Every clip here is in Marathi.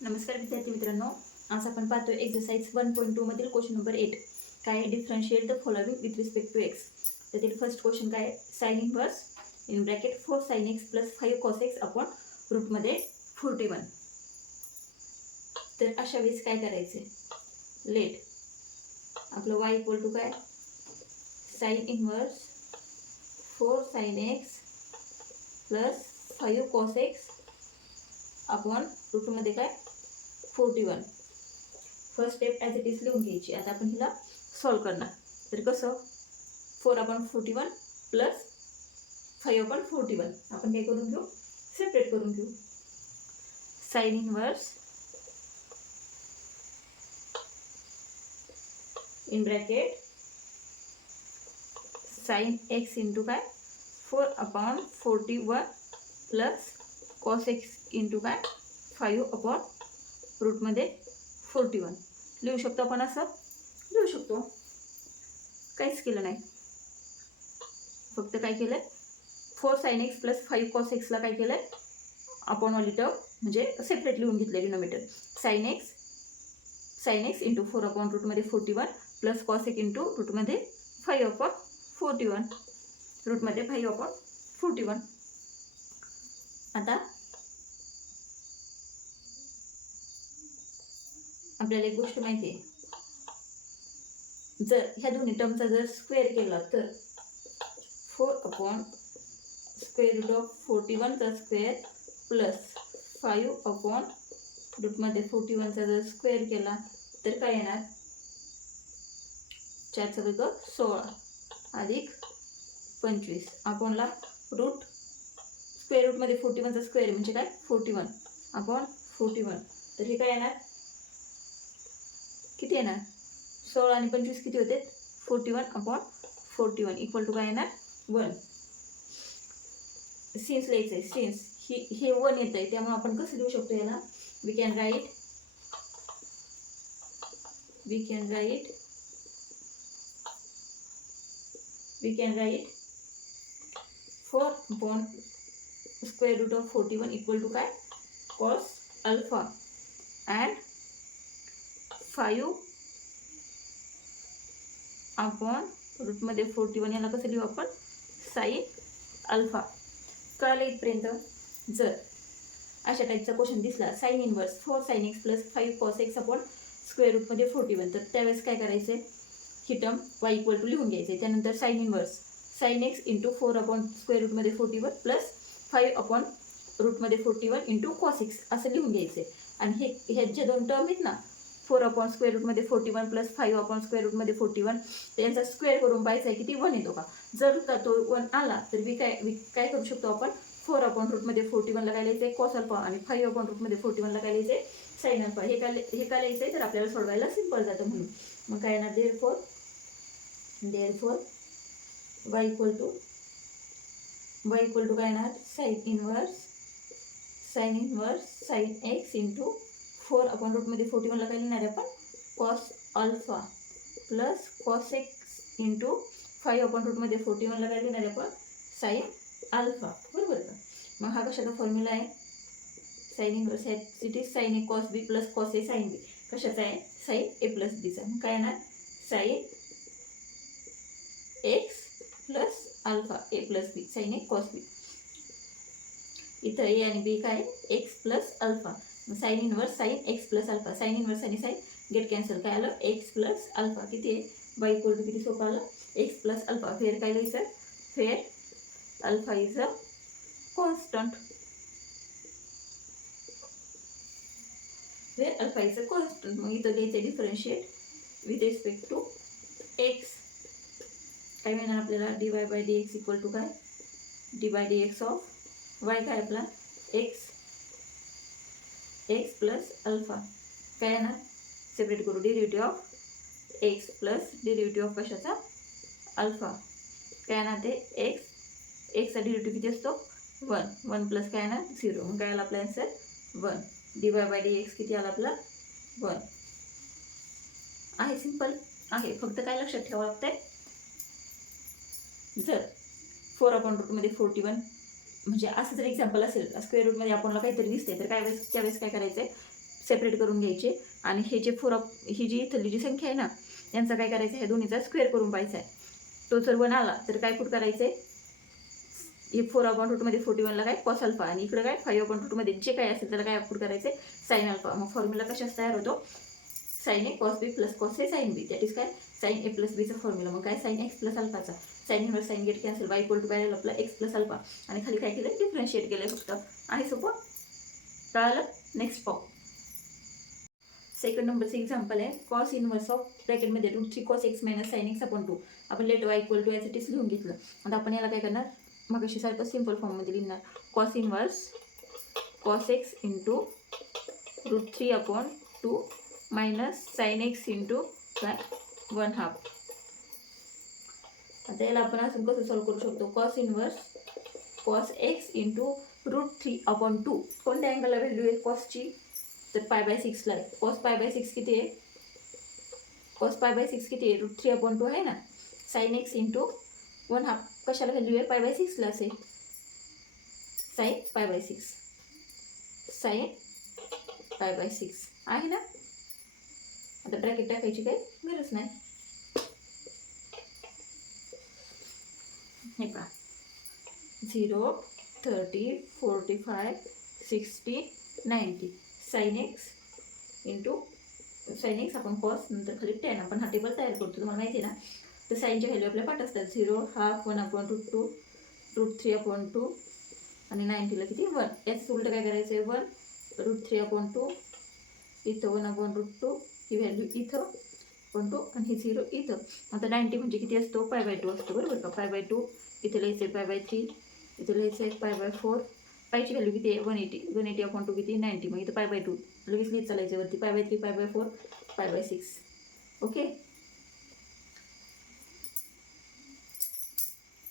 नमस्कार विद्यार्थी मित्रांनो, आज आपण पाहतो एक्सरसाइज 1.2 मधील क्वेश्चन नंबर 8. काय differentiate the following with respect to x. त्यातील फर्स्ट क्वेश्चन काय, sine inverse in bracket 4 sin x plus 5 cos x upon रूटमध्ये 41. तर अशा वेळेस काय करायचे, लेट आपलं y इक्वल टू काय, sine inverse 4 sin x plus 5 cos x upon रूटमध्ये काय 41. First step as it is लिहून घ्यायची. आता आपण हिला सॉल्व करणार. तर कसं, 4/41 प्लस 5/41 आपण काय करून घेऊ, सेपरेट करून घेऊ. Sign inverse in bracket sign x into काय 4/41 प्लस कॉस एक्स इंटू काय 5/√ मध्ये 41 लिहू शकतो आपण. असं लिहू शकतो, काहीच केलं नाही, फक्त काय केलं, 4 sin x plus 5 cos x ला काय केलं, अपॉन वाली टर्म म्हणजे सेपरेट लिहून घेतले डिनोमिनेटर. साइन एक्स इंटू 4/√ मध्ये 41 प्लस कॉस एक्स इंटू रूटमध्ये 5/41 रूटमध्ये 5/41. आता आपल्याला एक गोष्ट माहिती आहे, जर ह्या दोन्ही टर्मचा जर स्क्वेअर केला तर 4/√41 चा स्क्वेअर प्लस 5/√ मध्ये 41 चा जर स्क्वेअर केला तर काय येणार, 4×16 अधिक 25 अपॉनला रूट स्क्वेअर रूटमध्ये 41 चा स्क्वेअर म्हणजे काय 41/41. तर हे काय येणार, किती येणार, 16 आणि 25 किती होते, 41/41 इक्वल टू काय येणार 1. सिन्स लिहायचं आहे, सिन्स हे 1 येत आहे त्यामुळे आपण कसं लिहू शकतो याला, we can write 4/√41 equal to काय कॉस अल्फा अँड 5/√ मध्ये 41 याला कसं लिहू आपण, साइन अल्फा. कळालं इथपर्यंत. जर अशा टाईपचा क्वेश्चन दिसला, sine inverse 4 sin x plus 5 cos x upon square रूटमध्ये 41, तर त्यावेळेस काय करायचं, ही टर्म y इक्वल टू लिहून घ्यायचे. त्यानंतर sine inverse sine x into 4/√ मध्ये 41 प्लस 5/√ मध्ये 41 इंटू कॉस एक्स असं लिहून घ्यायचे. आणि हे जे दोन टर्म आहेत ना, 4/√ मध्ये 41 प्लस 5/√ मध्ये 41, त्यांचा स्क्वेअर करून पाहायचा आहे किती 1 येतो का. जर का तो 1 आला तर मी काय करू शकतो आपण, 4/√ मध्ये 41 ला काय लिहायचं कॉस अल्फा आणि 5/√ मध्ये 41 ला काय लिहायचं साइन अल्फा. हे काय लिहायचं आहे, तर आपल्याला सोडवायला सिंपल जातं म्हणून. मग काय येणार, देअरफॉर y इक्वल टू काय येणार, sine inverse sine x into 4/√ मध्ये 41 ला काय लिहिणार आहे आपण, cos alpha plus cos x into 5/√ मध्ये 41 ला काय लिहिणार आहे आपण, साइन अल्फा. बरोबर का. मग हा कशाचा फॉर्म्युला आहे, sine inverse it is sine A cos B plus cos A sine बी. कशाचा आहे, साइन ए प्लस बीचा. मग काय येणार, sine x plus alpha A plus B sine A cos B. इथं ए आणि बी काय, x plus alpha. Sine inverse sine x plus alpha, sine inverse आणि साइन गेट कॅन्सल, काय आलं एक्स प्लस अल्फा. किती आहे, बाय इक्वल टू किती सोपं आलं, एक्स प्लस अल्फा. फेअर काय लिहायचं, fair alpha is a constant. Fair alpha is a constant. मग इथं द्यायचं differentiate with respect to x. काय मिळणार आपल्याला, dy/dx इक्वल टू काय, dy/dx ऑफ y काय आपला एक्स प्लस अल्फा. काय येणार, सेपरेट करू, derivative of x plus derivative of कशाचा, अल्फा. काय येणार ते एक्सचा डेरिव्हेटिव्ह किती असतो 1 प्लस काय येणार 0. मग काय आला आपला आन्सर 1. dy/dx किती आला आपला 1 आहे. सिंपल आहे, फक्त काय लक्षात ठेवावं लागतंय, जर 4/√ मध्ये 41 म्हणजे असं जर एक्झाम्पल असेल, स्क्वेअर रूटमध्ये आपल्याला काहीतरी दिसते, तर त्यावेळेस काय करायचं आहे, सेपरेट करून घ्यायचे आणि हे जे ही जी इथली जी संख्या आहे ना यांचा काय करायचं आहे, ह्या दोन्हीचा स्क्वेअर करून पाहायचा आहे. तो जर 1 आला तर काय पुट करायचं आहे, हे 4/√मध्ये 41ला काय कॉस अल्फा आणि इकडे काय 5/√मध्ये जे काय असेल त्याला काय पुट करायचं आहे साईन अल्फा. मग फॉर्म्युला कशाच तयार होतो, sine A cos B plus cos A sine B, that is काय साईन ए प्लस बीचा फॉर्म्युला. मग काय साईन एक्स प्लस अल्फाचा sine inverse sine get cancel, y equal to काय आलं आपला एक्स प्लस अल्फा आणि खाली काय केलं डिफरन्शिएट केलं फक्त. आहे सोपं, कळालं. नेक्स्ट पाहू. सेकंड नंबरचं एक्झाम्पल आहे कॉस इनवर्स ऑफ ब्रॅकेटमध्ये √3 cos x minus sine x upon 2. आपण लेट वाय इक्वल टू यासाठी लिहून घेतलं. आता आपण याला काय करणार, मग अशी सारखं सिम्पल फॉर्ममध्ये लिहिणार. Cos inverse cos x into √3/2 minus sine x into काय 1/2. आता याला आपण अजून कसं सॉल्व करू शकतो, cos inverse cos x into √3/2. कोणत्या अँगलला व्हॅल्यू आहे कॉसची, तर π/6ला आहे. कॉस π/6 किती आहे, कॉस π/6 किती आहे, √3/2 आहे ना. साईन एक्स इंटू 1/2 कशाला व्हॅल्यू आहे, π/6ला असेल. साईन π/6 साईन π/6 आहे ना. आता ब्रॅकेट टाकायची काही गरज नाही. हे पहा 0, 30, 45, 60, 90 sine x into sine X आपण कॉस नंतर खाली 10 आपण हा टेबल तयार करतो, तुम्हाला माहिती आहे ना. तर साईनच्या व्हॅल्यू आपल्या पाठ असतात 0, हाफ, 1/√2, √3/2 आणि 90ला किती 1. याच उलट काय करायचं आहे 1 √3/2 इथं 1/√2 ही व्हॅल्यू इथं .2 आणि ही 0 इथं. आता 90 म्हणजे किती असतो π/2 असतो बरोबर का. π/2 इथे लिहायचं आहे π/3 इथे लिहायचं आहे π/4. पायची व्हॅल्यू किती आहे 180 180/2 किती 90. मग इथं π/2 लगेच लिहित चालायचं वरती π/3 π/4 π/6. ओके.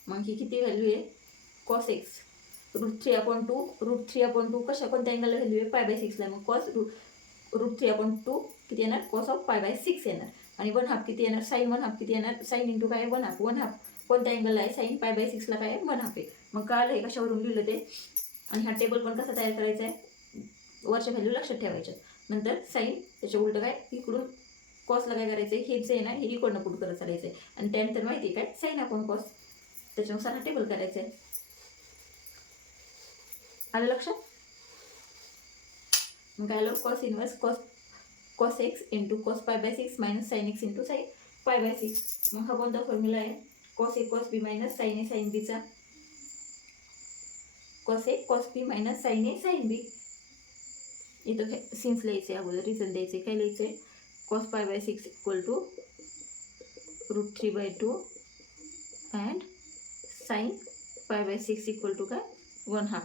मग ही किती व्हॅल्यू आहे कॉस एक्स √3/2 √3/2 कशा कोणत्या अँगलला व्हॅल्यू आहे π/6ला. मग कॉस √3/2 किती येणार कॉस ऑफ π/6 येणार आणि 1/2 किती येणार साईन 1/2 किती येणार साईन इंटू काय 1/2 1/2 कोणत्या अँगलला आहे साईन π/6ला काय आहे 1/2 आहे. मग कळालं हे कशावरून लिहिलं ते. आणि हा टेबल पण कसा तयार करायचा आहे, वरच्या व्हॅल्यू लक्षात ठेवायच्या. नंतर साईन त्याच्या उलट काय इकडून कॉसला काय करायचं आहे, हेच आहे ना हे इकडनं पुट करत चालायचं आहे आणि टेन तर माहिती आहे काय साईन आपण कॉस, त्याच्यानुसार हा टेबल करायचा आहे. आलं लक्षात. मग काय आलं cos inverse cos x into cos π/6 minus sine x into sine π/6. मग हा कोणता फॉर्म्युला आहे cos A cos B minus sine A sine बीचा. Cos A cos B minus sine A sine B. इथं सिन्स लिहायचे अगोदर रिझन द्यायचे. काय लिहायचं आहे cos π/6 equal to √3/2 and sine π/6 equal to काय 1/2.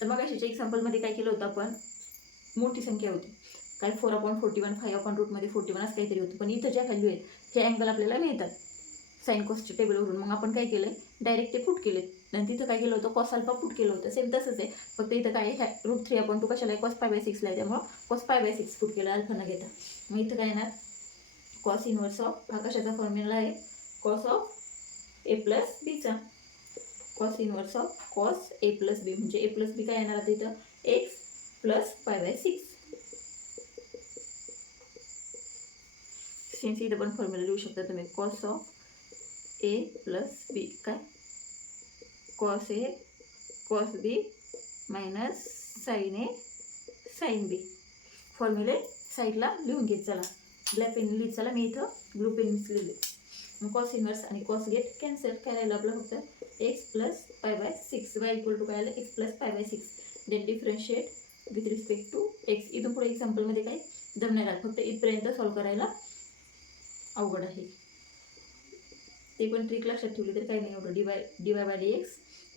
तर मग अशाच्या एक्झाम्पलमध्ये काय केलं होतं आपण, मोठी संख्या होती काय 4/41 5/√मध्ये 41 असं काहीतरी होतं. पण इथं ज्या व्हॅल्यू आहेत हे अँगल आपल्याला मिळतात साईन कॉसच्या टेबलवरून. मग आपण काय केलं डायरेक्ट ते पुट केले आणि तिथं काय केलं होतं कॉस अल्फा पुट केलं होतं. सेम तसंच आहे फक्त इथं काय आहे √3/2 कशाला आहे कॉस π/6ला आहे त्यामुळं कॉस π/6 पुट केलं अल्फा न घेता. मग इथं काय येणार कॉस इनवर्स ऑफ हा कशाचा फॉर्म्युला आहे कॉस ऑफ ए प्लस बीचा. Cos inverse of cos A plus B म्हणजे ए प्लस बी काय येणार आता इथं एक्स प्लस π/6. सेम इथं पण फॉर्म्युला लिहू शकता तुम्ही cos of A plus B काय cos A cos B minus sine A sine B. फॉर्म्युले साईडला लिहून घेत चला. ब्लॅक पेन लिहित चला, मी इथं ब्लू पेन्स लिहिले. मग कॉस इनवर्स आणि कॉस गेट कॅन्सल. काय राहिलं आपलं फक्त x plus π/6 y equal to काय आलं x plus π/6. Then differentiate with respect to x. इथून पुढे एक्झाम्पलमध्ये काय जमणार आहे फक्त इथपर्यंत सॉल्व करायला अवघड आहे. ते पण ट्रिक लक्षात ठेवली तर काही नाही एवढं. dy/dx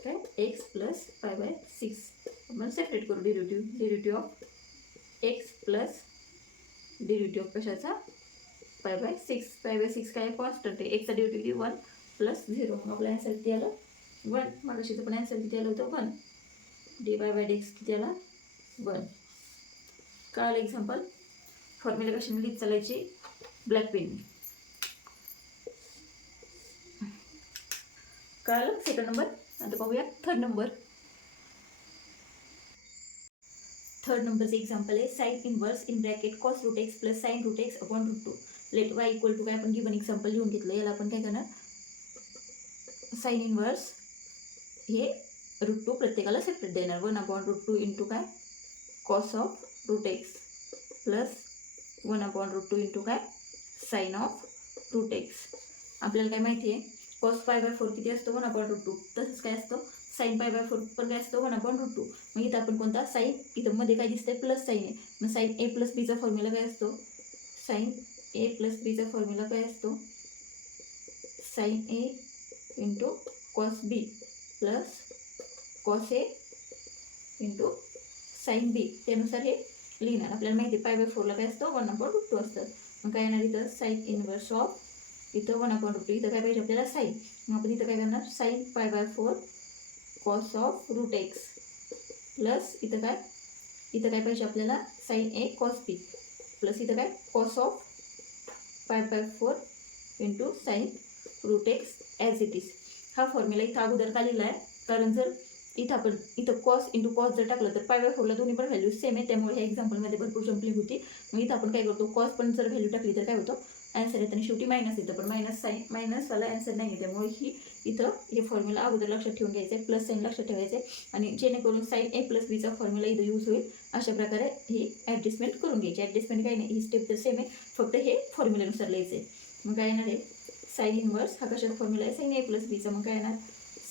काय एक्स प्लस π/6 आपण सेपरेट करू. Derivative of x plus derivative of कशाचा π/6. π/6 काय कॉन्स्टंट आहे. एक्सचा डेरिव्हेटिव्ह 1 प्लस 0. मग आपलं ॲन्सर किती आलं 1. मग अशी पण ॲन्सर किती आलं होतं 1. dy/dx किती आला 1. कळालं एक्झाम्पल. फॉर्म्युला कशाने लिहित चालायची ब्लॅक पेन. कळालं सेकंड नंबर. आता पाहूया थर्ड नंबर. थर्ड नंबरचं एक्झाम्पल आहे sine inverse in bracket cos root X plus sine root X upon root 2 let Y equal to काय आपण गिवन एक्झाम्पल लिहून घेतलं. याला आपण काय करणार, साइन इनवर्स हे रूट 2 प्रत्येकाला सेपरेट देणार. 1 अपॉन रूट 2 इंटू काय cos of root X plus 1 upon root 2 into काय साइन ऑफ रूट एक्स. आपल्याला काय माहिती आहे, कॉस पाय बाय 4 किती असतो 1 अपॉन रूट 2. तसंच काय असतं साइन पाय बाय 4 पण काय असतं 1 अपॉन रूट 2. मग इथं आपण कोणता साइन, इथं मध्ये काय दिसतंय प्लस साइन आहे. मग साइन ए प्लस बीचा फॉर्म्युला काय असतो, साइन ए प्लस बीचा फॉर्म्युला काय असतो, साइन ए into cos B plus cos ए इंटू साइन बी. त्यानुसार हे लिहिणार. आपल्याला माहिती आहे पाय बाय 4ला काय असतं 1 अपॉन रूट 2 असतं. मग काय येणार इथं साइन इनवर्स ऑफ, इथं 1 अपॉन रूट 2, इथं काय पाहिजे आपल्याला साइन. मग आपण इथं काय करणार sine pi by 4 cos of root X plus इथं काय पाहिजे आपल्याला sine A cos B plus इथं काय cos of pi by 4 into sine root X as it is. हा फॉर्म्युला इथं अगोदर का लिहिला आहे, कारण जर इथं कॉस इंटू कॉस जर टाकलं तर पाय बाय 4ला दोन्ही पण व्हॅल्यू सेम आहे. त्यामुळे ह्या एक्झाम्पलमध्ये भरपूर जम्पलिंग होती. मग इथं आपण काय करतो, कॉस पण जर व्हॅल्यू टाकली तर काय होतं ॲन्सर येतं आणि शेवटी मायनस येतं. पण मायनसवाला ॲन्सर नाही आहे. त्यामुळे इथं हे फॉर्म्युला अगोदर लक्षात ठेवून घ्यायचं आहे, प्लस साईन लक्षात ठेवायचं आहे आणि जेणेकरून साईन ए प्लस बीचा फॉर्म्युला इथं यूज होईल. अशा प्रकारे ही ॲडजस्टमेंट करून घ्यायची. ॲडजस्टमेंट काही नाही, ही स्टेप तर सेम आहे, फक्त हे फॉर्म्युल्यानुसार लिहायचं आहे. मग काय येणार आहे साईन इनवर्स, हा कशाचा फॉर्म्युला आहे साईन ए प्लस बीचा. मग काय येणार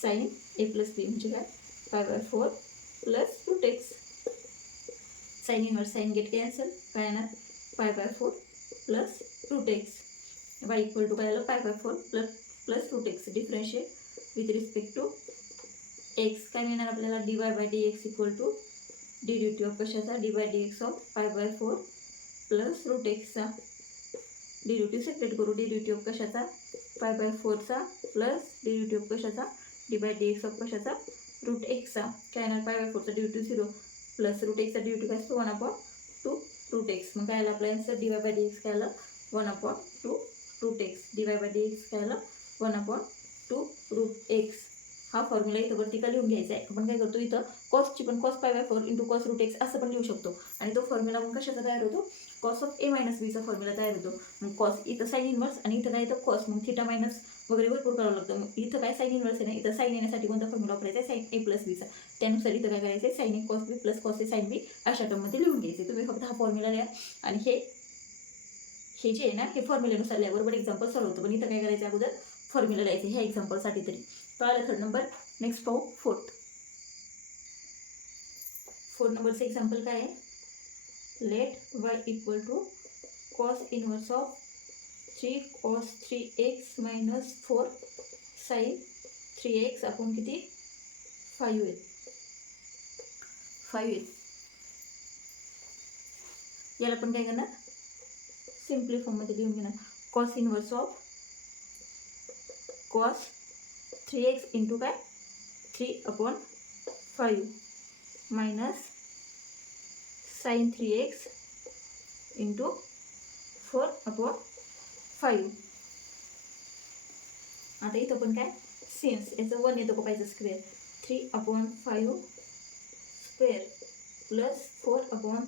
साईन ए प्लस बी म्हणजे काय pi by 4 plus root x. Sine inverse sine get cancel, काय येणार pi by 4 plus root x. Y equal to काय आलं pi by 4 plus root x. Differentiate with respect to x. काय मिळणार आपल्याला d Y by D x equal to d d t of कशाचा d by D x of pi by 4 plus root एक्सचा. डी डी टी सेपरेट करू. डी डी टी ऑफ कशाचा पाय बाय 4चा plus d d t of कशाचा d by D x of कशाचा रूट एक्सचा. काय येणार पाय बाय 4चा d d t 0 plus root एक्सचा डी डी टी काय असतो 1 अपॉन 2 रूट एक्स. मग काय आलं आपला answer D Y by D X काय आलं 1 upon 2 root X. D Y by D X काय आलं 1 अपॉन 2 रूट एक्स. हा फॉर्म्युला इथं वरती का लिहून घ्यायचा आहे. आपण काय करतो इथं कॉसची पण cos pi by 4 into cos root X असं पण लिहू शकतो आणि तो फॉर्म्युला मग कशाचा तयार होतो कॉस ऑफ ए मायनस बीचा फॉर्म्युला तयार होतो. मग कॉस इथं साईन इनवर्स आणि इथं काय येतं कॉस, मग थिटा मायनस वगैरे भरपूर करावं लागतं. मग इथं काय साईन इनवर्स आहे ना, इथं साईन येण्यासाठी कोणता फॉर्म्युला वापरायचा आहे साईन ए प्लस बीचा. त्यानुसार इथं काय करायचं आहे sine A cos B plus cos A sine B अशा टर्ममध्ये लिहून घ्यायचे. तुम्ही फक्त हा फॉर्म्युला लिहा आणि हे जे आहे ना हे फॉर्म्युल्यानुसार लिहा. बरोबर एक्झाम्पल सॉल्व्ह होतं. पण इथं काय करायचं अगोदर फॉर्म्युला लिहायचं ह्या एक्झाम्पलसाठी तरी. कळालं थर्ड नंबर. नेक्स्ट पाहू फोर्थ नंबरचं एक्झाम्पल काय आहे, let Y equal to cos inverse of 3 cos 3x minus 4 sine 3x आपण किती 5 आहेत. याला पण काय करणार सिम्पली फॉर्ममध्ये लिहून घेणार. Cos inverse of cos 3x into काय 3 upon 5 minus sine 3x into 4 upon 5. आता इथं पण काय सिन्स याचं 1 येतो का पाहिजे square 3 upon 5 square plus 4 upon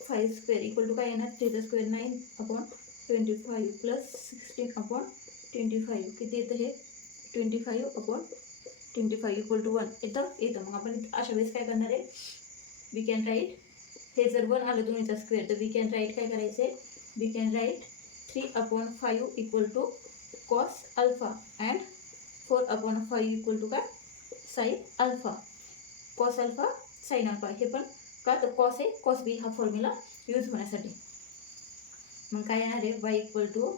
5 square equal to काय येणार 3चा स्क्वेअर 9 अपॉन 25 प्लस 16 अपॉन 25. किती येतं हे 25 अपॉन 25 इक्वल टू 1 येतं. मग आपण अशा वेळेस काय करणार आहे वी कॅन राईट, हे जर 1 आलं दोन्हीचा स्क्वेअर तर वी कॅन राईट काय करायचं आहे we can write 3 upon 5 equal to cos alpha and 4 upon 5 equal to काय sine alpha. Cos alpha sine alpha हे पण का तर कॉस ए कॉस बी हा फॉर्म्युला यूज होण्यासाठी. मग काय येणार आहे y equal to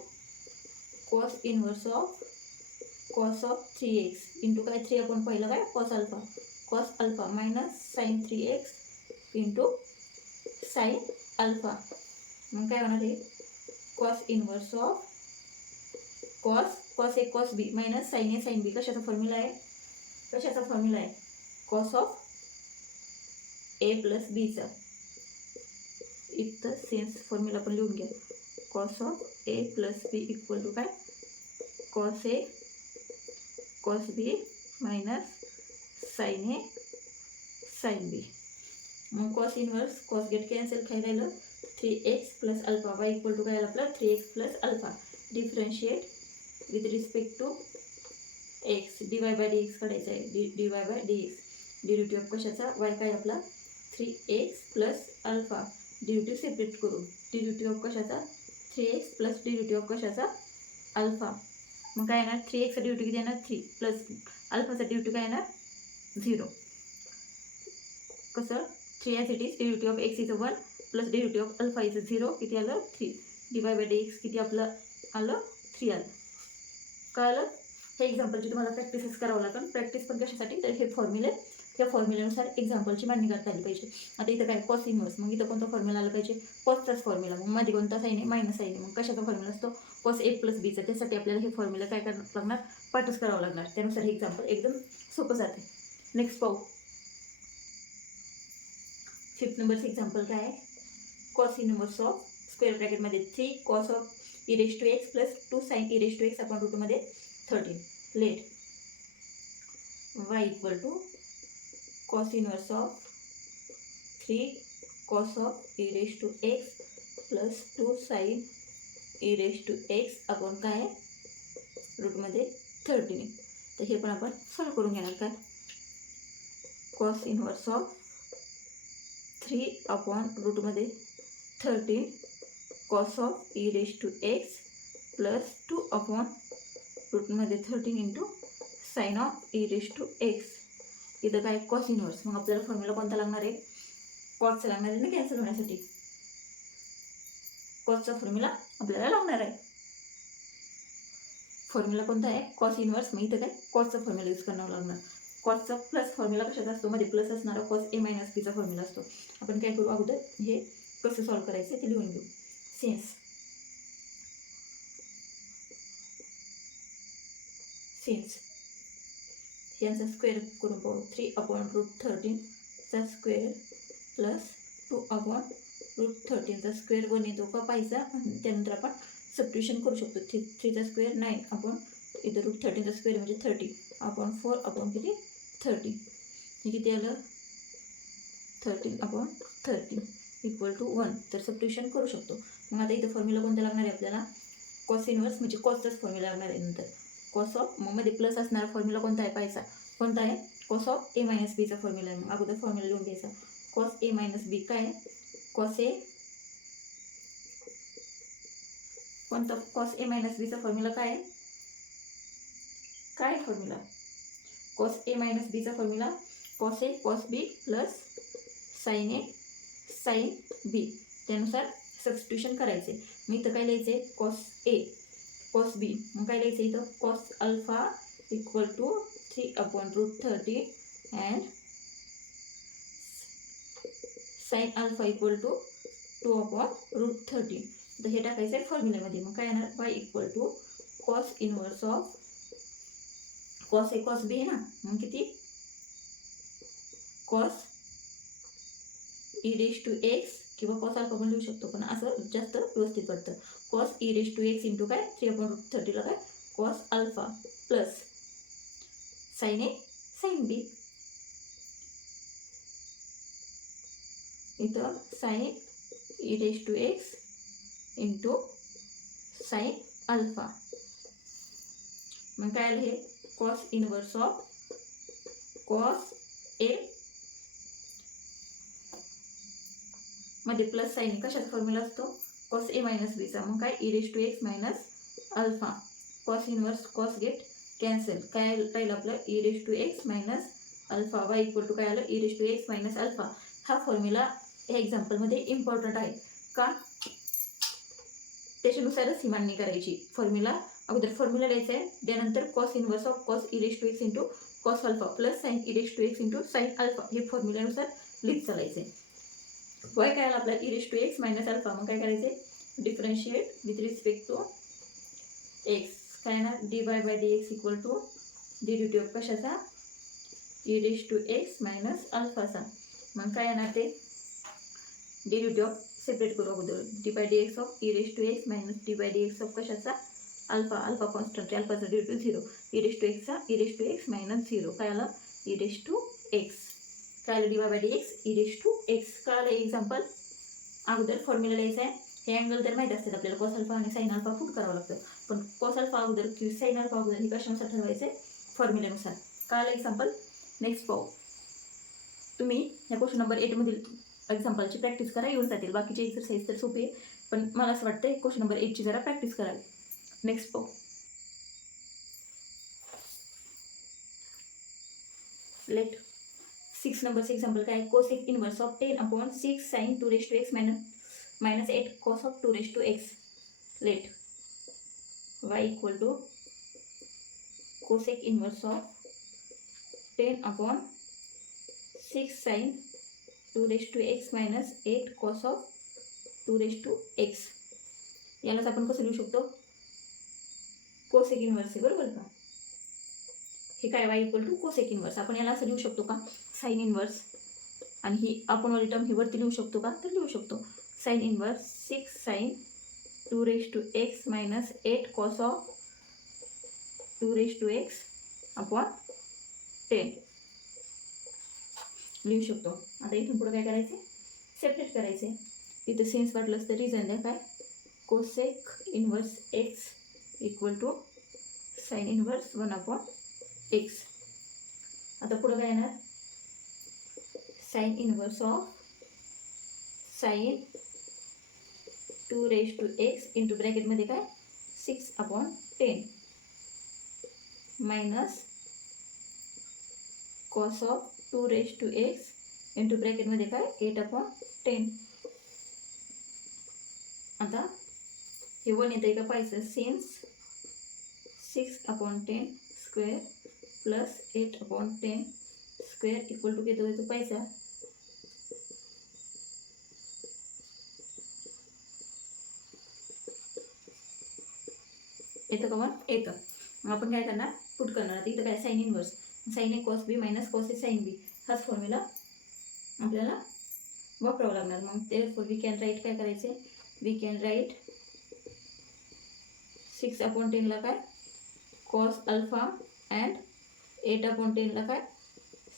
cos inverse of cos of 3x into काय 3 अपॉन पहिलं काय cos alpha minus sine 3x into sine alpha. मग काय होणार आहे cos inverse of cos A cos B minus sine A sine बी. कशाचा फॉर्म्युला आहे कॉस ऑफ ए प्लस बीचा. इथं सेन्स फॉर्म्युला पण लिहून घ्या. Cos of A plus B equal to काय कॉस ए कॉस बी मायनस साइन ए साइन बी. मग cos inverse cos get cancel, काय राहिलं 3x plus alpha. Y equal to काय आलं आपलं 3x plus alpha. Differentiate with respect to X. dy by dx काढायचं आहे. dy by dx. Derivative of कशाचा वाय काय आपला 3x plus alpha. Derivative separate करू. डेरिव्हेटिव्ह ऑफ कशाचा 3x प्लस डेरिव्हेटिव्ह ऑफ कशाचा अल्फा. मग काय येणार 3xचा डेरिव्हेटिव्ह किती येणार 3 प्लस अल्फाचा डेरिव्हेटिव्ह काय येणार 0. कसं 3 as it is. Derivative of x is 1 plus derivative of alpha is 0. किती आलं 3. dy बाय dx किती आपलं आलं 3 आलं. कळलं. हे एक्झाम्पलची तुम्हाला प्रॅक्टिसच करावं लागेल. प्रॅक्टिस पण कशासाठी तर हे फॉर्म्युले त्या फॉर्म्युल्यानुसार एक्झाम्पलची मांडणी करता आली पाहिजे. आता इथं काय कॉस इनवर्स. मग इथं कोणता फॉर्म्युला आला पाहिजे कॉसचाच फॉर्म्युला. मग मध्ये कोणता साईन आहे मायनस साईन आहे. मग कशाचा फॉर्म्युला असतो कॉस ए प्लस बीचा. त्यासाठी आपल्याला हे फॉर्म्युला काय करावं लागणार पाठच करावं लागणार. त्यानुसार हे एक्झाम्पल एकदम सोपं जाते. नेक्स्ट पाहू 5th नंबरचं एक्झाम्पल काय आहे. कॉस इनवर्स ऑफ स्क्वेअर ब्रॅकेटमध्ये 3 cos of e⁻x plus 2 sine e⁻x आपण रूटमध्ये 13. Let y equal to cos inverse of 3 cos of e⁻x plus 2 sine e⁻x आपण काय रूटमध्ये 13. तर हे पण आपण सॉल्व करून घेणार. काय कॉस इनवर्स ऑफ 3 अपॉन रूटमध्ये 13 cos of e⁻x plus 2 upon रूटमध्ये 13 इंटू साइन ऑफ e⁻x. इथं काय कॉस इनवर्स. मग आपल्याला फॉर्म्युला कोणता लागणार आहे कॉसचा लागणार आहे ना कॅन्सल होण्यासाठी. कॉसचा फॉर्म्युला आपल्याला लागणार आहे. फॉर्म्युला कोणता आहे कॉस इनवर्स. मग इथं काय कॉसचा फॉर्म्युला यूज करावा लागणार. कॉसचा प्लस फॉर्म्युला कशाचा असतो मध्ये प्लस असणारा कॉस ए मायनस बीचा फॉर्म्युला असतो. आपण काय करू अगोदर हे कसं सॉल्व करायचं ते लिहून घेऊ. सिन्स यांचा स्क्वेअर करून पाहू. 3 अपॉन रूट 13 चा स्क्वेअर प्लस 2 अपॉन रूट 13 चा स्क्वेअर 1 येतो का पाहायचा. आणि त्यानंतर आपण सबट्यूशन करू शकतो. 3चा स्क्वेअर 9 अपॉन इथं रूट 13चा स्क्वेअर म्हणजे 30 अपॉन 4 अपॉन किती 30. हे किती आलं 13 अपॉन 30 इक्वल टू 1. तर सबट्यूशन करू शकतो. मग आता इथं फॉर्म्युला कोणता लागणार आहे आपल्याला कॉस इनवर्स म्हणजे कॉसचाच फॉर्म्युला लागणार आहे. नंतर कॉस ऑफ मग मध्ये प्लस असणारा फॉर्म्युला कोणता आहे पाहायचा. कोणता आहे कॉस ऑफ ए मायनस बीचा फॉर्म्युला आहे. मग अगोदर फॉर्म्युला लिहून घ्यायचा. कॉस ए मायनस बी काय कॉस ए कोणता कॉस ए मायनस बीचा फॉर्म्युला काय काय फॉर्म्युला कॉस ए मायनस बीचा formula cos A cos B plus sign A sine बी. त्यानुसार सबस्टिट्यूशन करायचे. मग इथं काय लिहायचं आहे कॉस ए कॉस बी. मग काय लिहायचं इथं cos alpha equal to 3 upon root 13 and sine alpha equal to 2 upon root 13. तर हे टाकायचं आहे फॉर्म्युल्यामध्ये. मग काय येणार y equal to cos inverse of cos A cos b आहे ना. मग किती कॉस e⁻x किंवा कॉस अल्फा पण लिहू शकतो पण असं जास्त व्यवस्थित वाटतं. कॉस e⁻x इंटू काय 3 अपॉन रूट 13ला काय कॉस अल्फा प्लस साइन ए साइन बी. इथं sign e⁻x into sine alpha. मग काय आलं हे cos inverse of cos A मध्ये प्लस साइन कशाचा फॉर्म्युला असतो कॉस ए मायनस बीचा. मग काय e⁻x minus alpha. Cos inverse cos get cancel. काय राहील आपलं e⁻x minus alpha. Y equal to काय आलं e⁻x मायनस अल्फा. हा फॉर्म्युला या एक्झाम्पलमध्ये इम्पॉर्टंट आहे का त्याच्यानुसारच ही मांडणी करायची. फॉर्म्युला अगोदर फॉर्म्युला लिहायचा आहे. त्यानंतर cos inverse of cos e⁻x into cos alpha plus sign e⁻x into sine alpha हे फॉर्म्युल्यानुसार लिहित चालायचं आहे. वाय काय आला आपला e⁻x मायनस अल्फा. मग काय करायचे differentiate with respect to x. काय ना dy by dx equal to derivative of कशाचा e⁻x मायनस अल्फाचा. मग काय येणार ते डेरिव्हेटिव्ह ऑफ सेपरेट करू अगोदर. dy by dx of e⁻x minus dy by dx of कशाचा अल्फा. अल्फा कॉन्स्टंट अल्फाचा डेरिव्हेटिव्ह 0 e⁻x चा e⁻x मायनस 0 काय आलं e⁻x. कळालं dy by dx e raise to x. कळालं एक्झाम्पल. अगोदर फॉर्म्युला लिहायचा आहे. हे अँगल तर माहीत असतात आपल्याला, कॉस अल्फा आणि साइन अल्फा पुट करावं लागतं, पण कॉस अल्फा अगोदर किंवा साइन अल्फा अगोदर हे कशानुसार ठरवायचं आहे, फॉर्म्युल्यानुसार. कळालं एक्झाम्पल. नेक्स्ट पाहू. तुम्ही ह्या क्वेश्चन नंबर 8 मधील एक्झाम्पलची प्रॅक्टिस करा, येऊन जातील. बाकीचे एक्सरसाइज तर सोपे आहे, पण मला असं वाटतं क्वेश्चन नंबर 8ची जरा प्रॅक्टिस करावी. नेक्स्ट पाहू. लेट 6 नंबरचं एक्झाम्पल काय आहे, cosec inverse of 10/6 sine 2 minus 8 cos of 2 let y equal to cosec inverse of 10/6 sine 2 minus 8 cos of 2 यालाच आपण कसं लिहू शकतो, कोसेक इनवर्स आहे, बरोबर का. हे काय y equal to cosec inverse. आपण याला असं लिहू शकतो का, साइन इनवर्स, आणि ही आपण वाली टर्म ही वरती लिहू शकतो का, तर लिहू शकतो. Sine inverse 6 sine 2 minus 8 cos of 2 upon 10 लिहू शकतो. आता इथून पुढे काय करायचे, सेपरेट करायचे. इथं सेन्स वाटलं असतं रिझन द्या, काय cosec inverse x equal to sine inverse 1/x. आता पुढं काय येणार, sine inverse of sine 2 into ब्रॅकेटमध्ये काय 6/10 मायनस कॉस ऑफ 2 इंटू ब्रॅकेटमध्ये काय 8/10. आता हे 1 येतं आहे का पाहायचं, since 6/10 square plus 8/10 square equal to किती होतो पाहायचा. येतं का 1 येतं. मग आपण काय करणार, पुट करणार. आता इथं काय sine inverse, sign A cos B minus cos A sine बी, हाच फॉर्म्युला आपल्याला वापरावा लागणार. मग ते वी कॅन राईट, काय करायचे, वी कॅन राईट 6/10 काय कॉस अल्फा अँड 8/10 काय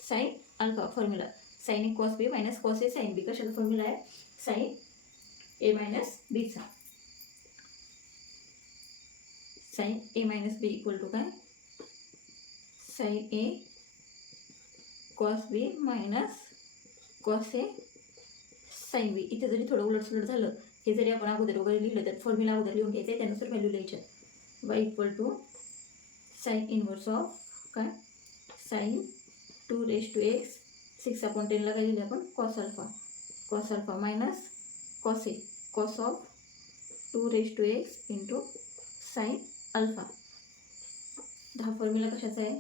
sine alpha. Formula sine A cos B minus cos A sine बी. कशाचा फॉर्म्युला आहे, साइन ए मायनस बीचा. Sine A minus B equal to काय sine A cos B minus cos A sine B. इथे जरी थोडं उलटसुलट झालं, हे जरी आपण अगोदर वगैरे लिहिलं तर फॉर्म्युला अगोदर लिहून घ्यायचं आहे, त्यानुसार व्हॅल्यू लिहायच्या. y equal to sine inverse of काय साइन 2 6/10 काय लिहिले आपण cos alpha minus cos A cos of 2 into sine alpha. हा फॉर्म्युला कशाचा आहे,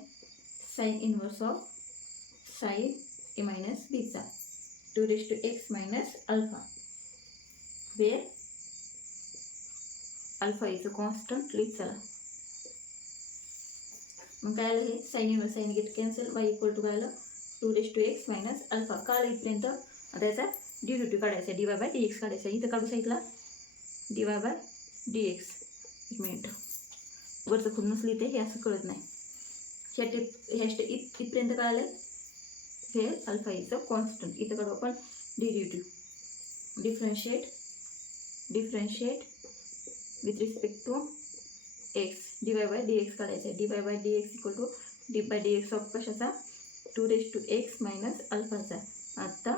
sine inverse of sine A minus बीचा 2 minus alpha, where alpha is a constant. लिख चला. मग काय आलं, हे sine inverse sine get cancel, y equal to काय आलं 2 मायनस अल्फा. काढा इथपर्यंत. आता याचा डेरिव्हेटिव्ह काढायचा, dy बाय dx काढायचा. इथं काढू साईडला dy बाय dx. एक मिनिट, वरचं पूर्णच लिहिते, हे असं कळत नाही. ह्या स्टेप इथपर्यंत काय आलं, हे अल्फा इज अ कॉन्स्टंट. इथं काढू आपण derivative, differentiate with respect to x, dy by dx काढायचं आहे. dy by dx equal to dy by dx of कशाचा 2 मायनस अल्फाचा. आता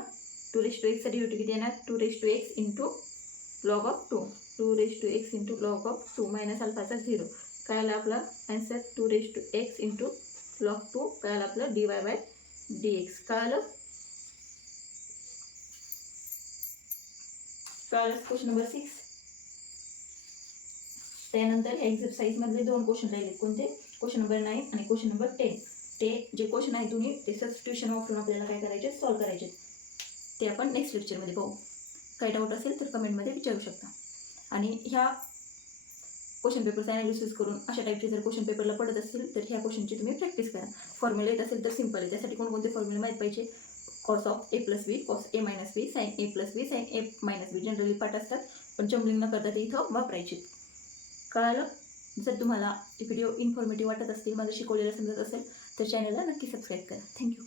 2 चा डेरिव्हेटिव्ह किती येणार, 2 into log of 2 into log of 2 minus अल्फाचा 0. काय आलं आपला आन्सर 2 इंटू लॉग 2. काय आलं आपलं dy बाय dx. काय आलं क्वेश्चन नंबर 6. त्यानंतर ह्या एक्सरसाइजमधले 2 क्वेश्चन राहिले. कोणते, क्वेश्चन नंबर 9 आणि क्वेश्चन नंबर 10. ते जे क्वेश्चन आहे दोन्ही ते सबस्टिट्यूशन वापरून आपल्याला काय करायचे, सॉल्व्ह करायचे. ते आपण नेक्स्ट लेक्चरमध्ये पाहू. काही डाऊट असेल तर कमेंटमध्ये विचारू शकता. आणि ह्या क्वेश्चन पेपरचा ॲनालिसिस करून अशा टाईपचे जर क्वेश्चन पेपरला पडत असतील तर ह्या क्वेश्चनची तुम्ही प्रॅक्टिस करा. फॉर्म्युला येत असेल तर सिंपल आहे. त्यासाठी कोणकोणते फॉर्म्युले माहीत पाहिजे, cos of A plus B, cos A minus B, sine A plus B, sine A minus B. Generally पाठ असतात, पण जम्बलिंग न करता ते इथं वापरायचे. कळालं. जर तुम्हाला व्हिडिओ इन्फॉर्मेटिव्ह वाटत असतील, माझं शिकवलेलं समजत असेल तर चॅनलला नक्की सबस्क्राईब करा. थँक्यू.